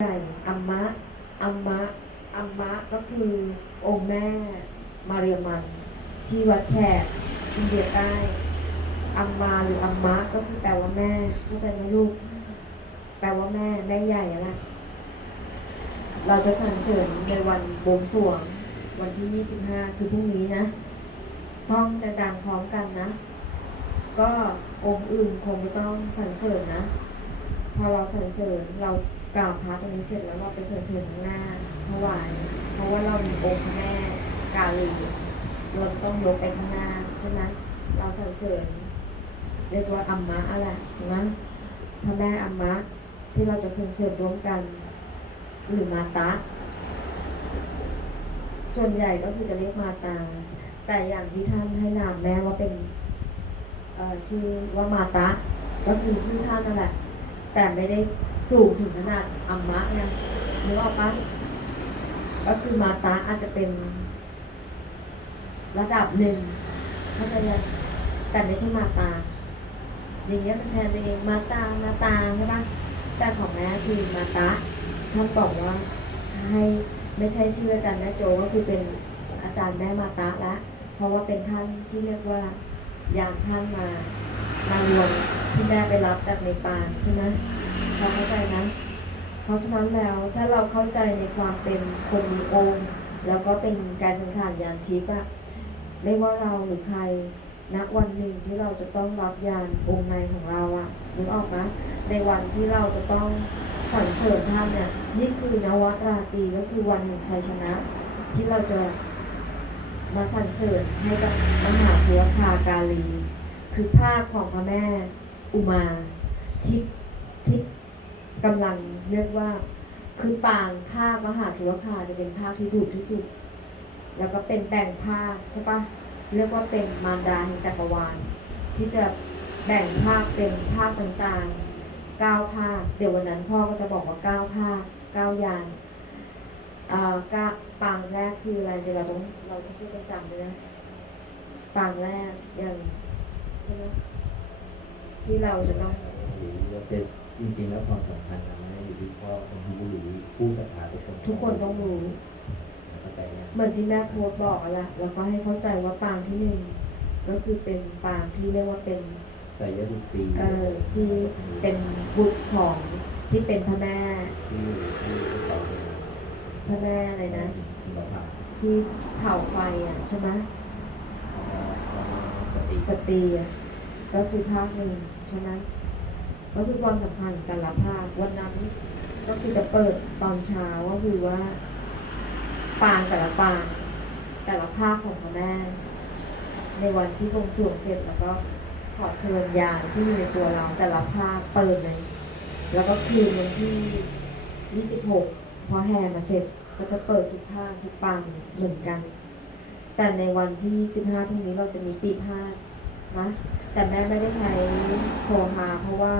ใหญ่อัมมะ อัมมะ อัมมะก็คือองค์แม่มาเรียมันที่วัดแขกอินเดียใต้อัมมาหรืออัมมะก็คือแปลว่าแม่เข้าใจไหมลูก แปลว่าแม่แม่ใหญ่ละเราจะสรรเสริญในวันบวงสรวง วันที่ 25 คือพรุ่งนี้นะ ท่องดังๆพร้อมกันนะ ก็องค์อื่นคงไม่ต้องสรรเสริญนะ พอเราสรรเสริญเรา กราบพระตรงนี้เสร็จแล้วเราไปสรรเสริญข้างหน้าถวาย เพราะว่าเรามีองค์พระแม่กาลี เราจะต้องยกไปข้างหน้าใช่ไหมเราสรรเสริญเรียกว่าอัมมะอะไรถูกไหมพระแม่อัมมะที่เราจะสรรเสริญร่วมกัน หรือมาตะ ส่วนใหญ่ก็คือจะเรียกมาตา แต่อย่างที่ท่านให้นามแม่ว่าเป็นชื่อว่ามาตะ ก็คือชื่อท่านนั่นแหละ แต่ไม่ได้สูงถึงขนาดอัมมะนะนึกออกปะก็คือมาตาอาจจะเป็น ระดับหนึ่งเข้าใจยังแต่ไม่ใช่มาตา อย่างเงี้ยมันแทนตัวเองมาตามาตาใช่ปะแต่ของแม่คือมาตาท่านบอกว่าให้ไม่ใช่ชื่ออาจารย์แม่โจก็คือเป็นอาจารย์แม่มาตาละเพราะว่าเป็นท่านที่เรียกว่ายานท่านมา มารวมที่แม่ไปรับจากในปานใช่ไหมพอเข้าใจนะ เพราะฉะนั้นแล้วถ้าเราเข้าใจในความเป็นคนมีองค์ แล้วก็เป็นกายสังขารยานทิพย์อะไม่ว่าเราหรือใครณวันหนึ่งที่เราจะต้องรับยานองค์ในของเราอะนึกออกไหมในวันที่เราจะต้องสรรเสริญท่านเนี่ยนี่คือนวราตรีก็คือวันแห่งชัยชนะ ที่เราจะมาสรรเสริญให้กับมหาสุวคากาลี คือภาคของพระแม่อุมาที่ที่กำลังเรียกว่า คือปางภาคมหาธุรคาจะเป็นภาคที่ดุที่สุด แล้วก็เป็นแบ่งภาคใช่ปะเรียกว่าเป็นมารดาแห่งจักรวาล ที่จะแบ่งภาคเป็นภาคต่างๆเก้าภาคเดี๋ยววันนั้นพ่อก็จะบอกว่าเก้าภาคเก้ายานอ่าก้าปางแรกคืออะไรเดี๋ยวเราต้องเราต้องช่วยกันจำด้วยนะปางแรกอย่าง ช่ไหมที่เราจะต้องหรือว่าจะจริงๆแล้วความสำคัญนะมันไม่ได้อยู่ที่พ่อคนรู้หรือผู้ศรัทธาทุกคนทุกคนต้องรู้เข้าใจเนี่ยเหมือนที่แม่โพสต์บอกอะละแล้วก็ให้เข้าใจว่าปางที่หนึ่งก็คือเป็นปางที่เรียกว่าเป็นไสยดุตรีเอ่อที่เป็นบุตรของที่เป็นพระแม่ที่ที่ต่อเป็นพระแม่อะไรนะคุณประภาที่เผาไฟอะใช่ไหม สติสตรีอะก็คือภาคหนึ่งใช่ไหมก็คือความสำคัญแต่ละภาควันนั้นก็คือจะเปิดตอนเช้าก็คือว่า ปางแต่ละปางแต่ละภาคของพระแม่ ในวันที่บวงสรวงเสร็จแล้วก็ขอเชิญยานที่อยู่ในตัวเราแต่ละภาคเปิดเลย แล้วก็คืนวันที่ 26 พอแห่มาเสร็จก็จะเปิดทุกภาคทุกปางเหมือนกัน แต่ในวันที่ 15พรุ่งนี้เราจะมีปีพาดนะ แต่แม่ไม่ได้ใช้โซฮาเพราะว่า